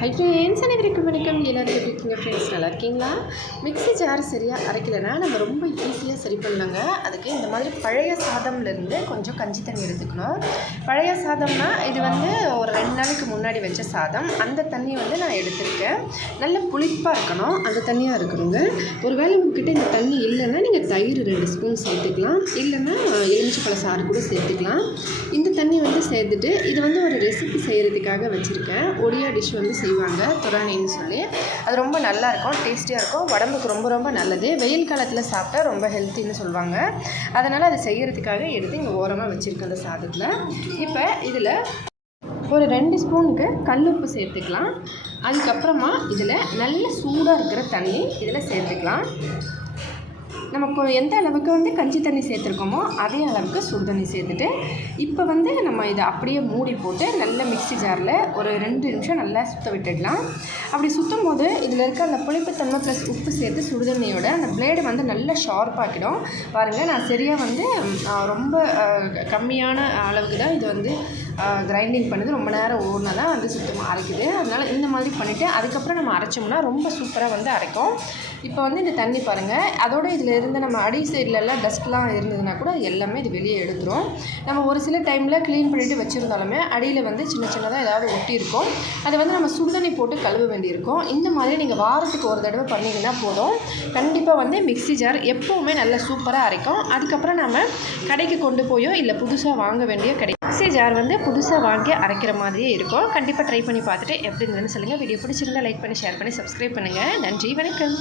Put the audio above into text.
Hi friends அனைவருக்கும் வணக்கம்? எல்லோரும் எப்படி இருக்கீங்க? ஃப்ரெண்ட்ஸ் நல்லா இருக்கீங்களா? மிக்ஸி ஜார் சரியாக அரைக்கலைன்னா நம்ம ரொம்ப ஈஸியாக சரி பண்ணலாங்க. அதுக்கு இந்த மாதிரி பழைய சாதம்லேருந்து கொஞ்சம் கஞ்சி தண்ணி எடுத்துக்கணும். பழைய சாதம்னா இது வந்து ஒரு ரெண்டு நாளைக்கு முன்னாடி வச்ச சாதம். அந்த தண்ணி வந்து நான் எடுத்திருக்கேன். நல்ல புளிப்பாக இருக்கணும். அந்த தண்ணியாக இருக்கணுங்க. ஒருவேளை உங்ககிட்ட இந்த தண்ணி இல்லைன்னா நீங்கள் தயிர் ரெண்டு ஸ்பூன் சேர்த்துக்கலாம். இல்லைன்னா எலுமிச்சப்பழ சாறு கூட சேர்த்துக்கலாம். இந்த தண்ணி வந்து சேர்த்துட்டு இது வந்து ஒரு ரெசிபி செய்கிறதுக்காக வச்சுருக்கேன். ஒடியா டிஷ் வந்து செய்வாங்க துராணின்னு சொல்லி. அது ரொம்ப நல்லா இருக்கும் டேஸ்டியாக இருக்கும். உடம்புக்கு ரொம்ப ரொம்ப நல்லது. வெயில் காலத்தில் சாப்பிட்டா ரொம்ப ஹெல்த்தின்னு சொல்லுவாங்க. அதனால் அதை செய்கிறதுக்காக எடுத்து இங்கே ஓரமாக வச்சுருக்கேன் அந்த சாதத்தில். இப்போ இதில் ஒரு ரெண்டு ஸ்பூனுக்கு கல் உப்பு சேர்த்துக்கலாம். அதுக்கப்புறமா இதில் நல்ல சூடாக இருக்கிற தண்ணி இதில் சேர்த்துக்கலாம். நமக்கு எந்த அளவுக்கு வந்து கஞ்சி தண்ணி சேர்த்துருக்கோமோ அதே அளவுக்கு சுடு தண்ணி சேர்த்துட்டு இப்போ வந்து நம்ம இதை அப்படியே மூடி போட்டு நல்ல மிக்ஸி ஜாரில் ஒரு ரெண்டு நிமிஷம் நல்லா சுத்த விட்டுடலாம். அப்படி சுற்றும் போது இதில் இருக்க அந்த புளிப்புத்தன்மை ப்ளஸ் உப்பு சேர்த்து சுடுதண்ணியோட அந்த பிளேடு வந்து நல்லா ஷார்ப்பாக்கிடும் பாருங்கள் நான் சரியாக வந்து ரொம்ப கம்மியான அளவுக்கு தான் இது வந்து கிரைண்டிங் பண்ணுது. ரொம்ப நேரம் ஓடினா தான் வந்து சுத்தமாக அரைக்குது அதனால் இந்த மாதிரி பண்ணிவிட்டு அதுக்கப்புறம் நம்ம அரைச்சோம்னா ரொம்ப சூப்பராக வந்து அரைக்கும். இப்போ வந்து இந்த தண்ணி பாருங்கள் அதோட இதில் இருந்து நம்ம அடி சைட்லலாம் டஸ்ட்லாம் இருந்ததுன்னா கூட எல்லாமே இது வெளியே எடுத்துரும். நம்ம ஒரு சில டைமில் க்ளீன் பண்ணிவிட்டு வச்சுருந்தாலுமே அடியில் வந்து சின்ன சின்னதாக ஏதாவது ஒட்டி இருக்கும் அதை வந்து நம்ம சுடுதண்ணி போட்டு கழுவ வேண்டியிருக்கும். இந்த மாதிரி நீங்கள் வாரத்துக்கு ஒரு தடவை பண்ணிங்கன்னா போதும். கண்டிப்பாக வந்து மிக்ஸி ஜார் எப்போவுமே நல்லா சூப்பராக அரைக்கும். அதுக்கப்புறம் நம்ம கடைக்கு கொண்டு போயோ இல்லை புதுசாக வாங்க வேண்டிய கடை மிக்ஸி ஜார் வந்து புதுசாக வாங்கி அரைக்கிற மாதிரியே இருக்கும். கண்டிப்பாக ட்ரை பண்ணி பார்த்துட்டு எப்படி இருந்ததுன்னு சொல்லுங்கள் வீடியோ பிடிச்சிருந்தா லைக் பண்ணி ஷேர் பண்ணி சப்ஸ்கிரைப் பண்ணுங்கள் நன்றி வணக்கம்.